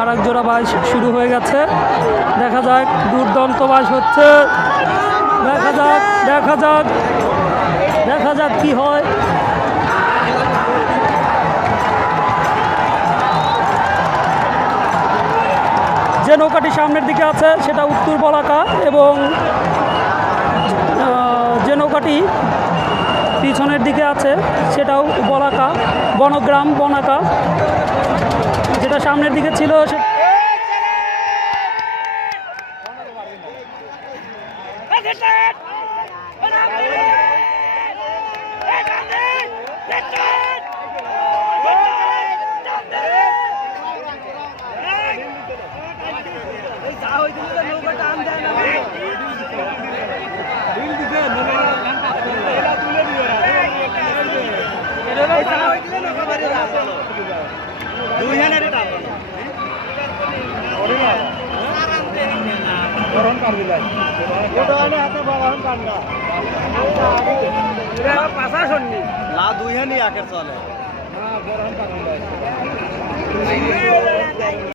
আর এক জোড়া বাইশ শুরু হয়ে গেছে। দেখা যাক, দুর্দান্ত বাইশ হচ্ছে। দেখা যাক দেখা যাক দেখা যাক কি হয়। যে নৌকাটি সামনের দিকে আছে, সেটা উত্তর বলাকা এবং যে নৌকাটি পিছনের দিকে আছে, সেটাও বলাকা, বনগ্রাম, বনাকা। যেটা সামনের দিকে ছিল সে না দুই হানি আকের চলে।